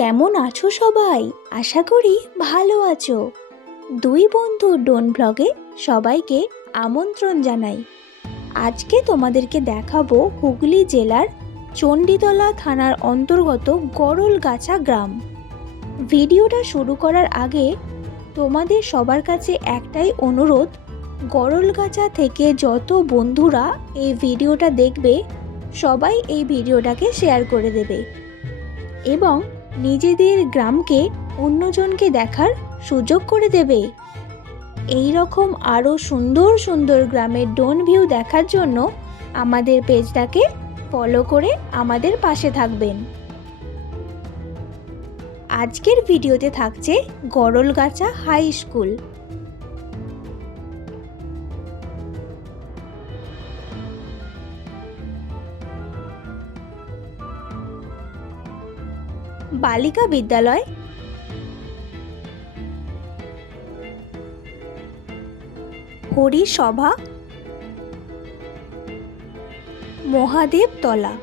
কেমন আছো সবাই? আশা করি ভালো আছো। দুই বন্ধু ডোন ব্লগে সবাইকে আমন্ত্রণ জানাই। আজকে তোমাদেরকে দেখাবো হুগলি জেলার চণ্ডীতলা থানার অন্তর্গত গরলগাছা গ্রাম। ভিডিওটা শুরু করার আগে তোমাদের সবার কাছে একটাই অনুরোধ, গরলগাছা থেকে যত বন্ধুরা এই ভিডিওটা দেখবে সবাই এই ভিডিওটাকে শেয়ার করে দেবে এবং নিজেদের গ্রামকে অন্যজনকে দেখার সুযোগ করে দেবে। এই রকম আরও সুন্দর সুন্দর গ্রামের ড্রোন ভিউ দেখার জন্য আমাদের পেজটাকে ফলো করে আমাদের পাশে থাকবেন। আজকের ভিডিওতে থাকছে গরলগাছা হাই স্কুল। বালিকা বিদ্যালয়, হরিসভা, মহাদেবতলা,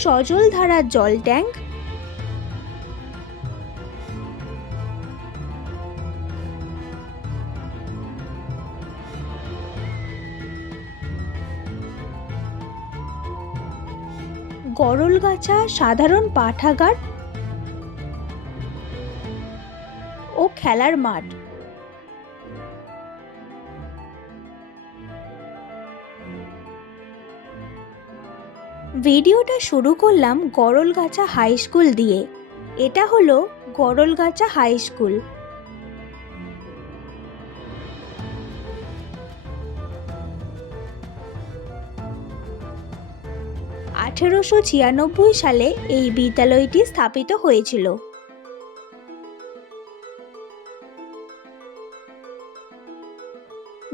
সজলধারা জল ট্যাঙ্ক, গরলগাছা সাধারণ পাঠাগার ও খেলার মাঠ। ভিডিওটা শুরু করলাম গরলগাছা হাই স্কুল দিয়ে। এটা হলো গরলগাছা হাই স্কুল। 1896 সালে এই বিদ্যালয়টি স্থাপিত হয়েছিল।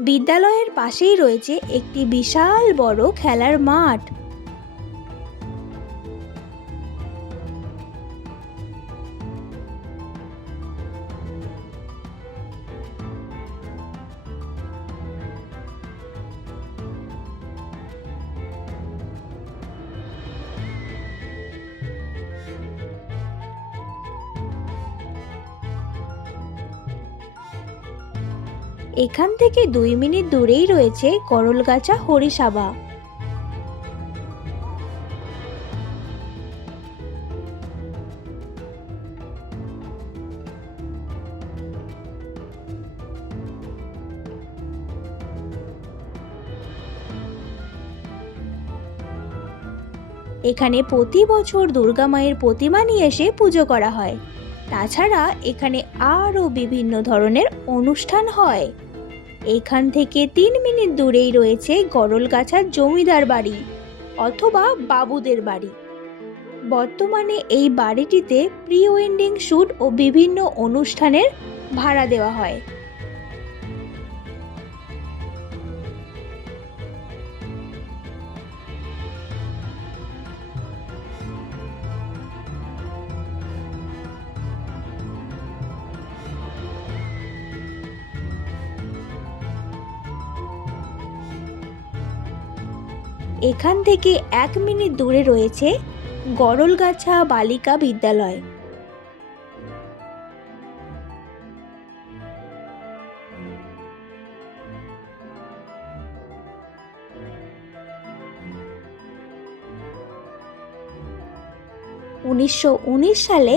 বিদ্যালয়ের পাশেই রয়েছে একটি বিশাল বড় খেলার মাঠ। এখান থেকে 2 মিনিট দূরেই রয়েছে গরলগাছা হরিসভা। এখানে প্রতি বছর দুর্গা মায়ের প্রতিমা নিয়ে এসে পুজো করা হয়। তাছাড়া এখানে আরও বিভিন্ন ধরনের অনুষ্ঠান হয়। এখান থেকে 3 মিনিট দূরেই রয়েছে গরলগাছার জমিদার বাড়ি অথবা বাবুদের বাড়ি। বর্তমানে এই বাড়িটিতে প্রি ওয়েডিং শ্যুট ও বিভিন্ন অনুষ্ঠানের ভাড়া দেওয়া হয়। এখান থেকে 1 মিনিট দূরে রয়েছে গরলগাছা বালিকা বিদ্যালয়। উনিশশো সালে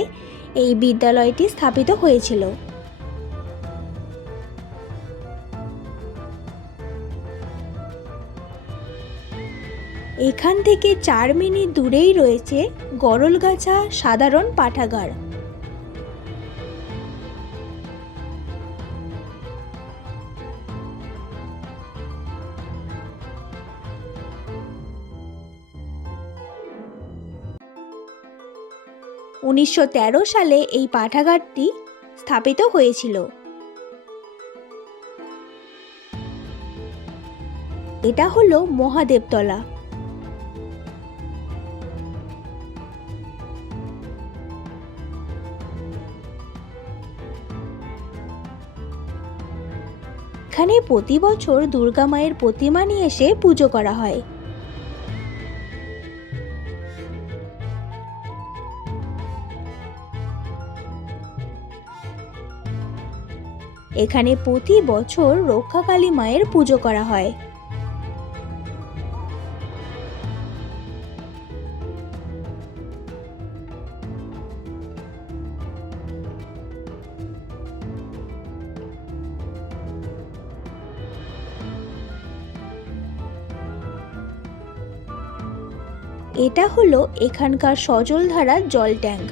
এই বিদ্যালয়টি স্থাপিত হয়েছিল। এখান থেকে 4 মিনিট দূরেই রয়েছে গরলগাছা সাধারণ পাঠাগার। উনিশশো সালে এই পাঠাগারটি স্থাপিত হয়েছিল। এটা হলো মহাদেবতলা। এখানে প্রতি বছর দুর্গা মায়ের প্রতিমা নিয়ে এসে পুজো করা হয়। এখানে প্রতি বছর রক্ষাকালী মায়ের পুজো করা হয়। এটা হলো এখানকার সজলধারার জল ট্যাঙ্ক।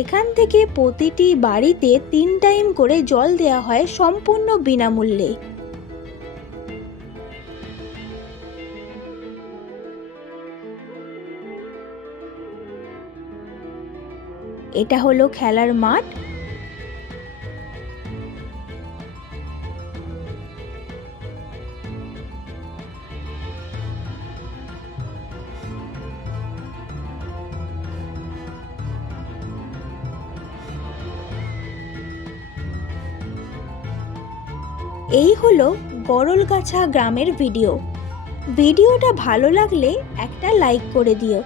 এখান থেকে প্রতিটি বাড়িতে 3 টাইম করে জল দেওয়া হয় সম্পূর্ণ বিনামূল্যে। এটা হলো খেলার মাঠ। এই হলো গরলগাছা গ্রামের ভিডিওটা ভালো লাগলে একটা লাইক করে দিও।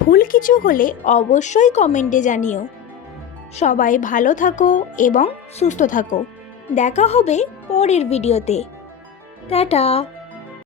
ভুল কিছু হলে অবশ্যই কমেন্টে জানিও। সবাই ভালো থাকো এবং সুস্থ থাকো। দেখা হবে পরের ভিডিওতে। টাটা।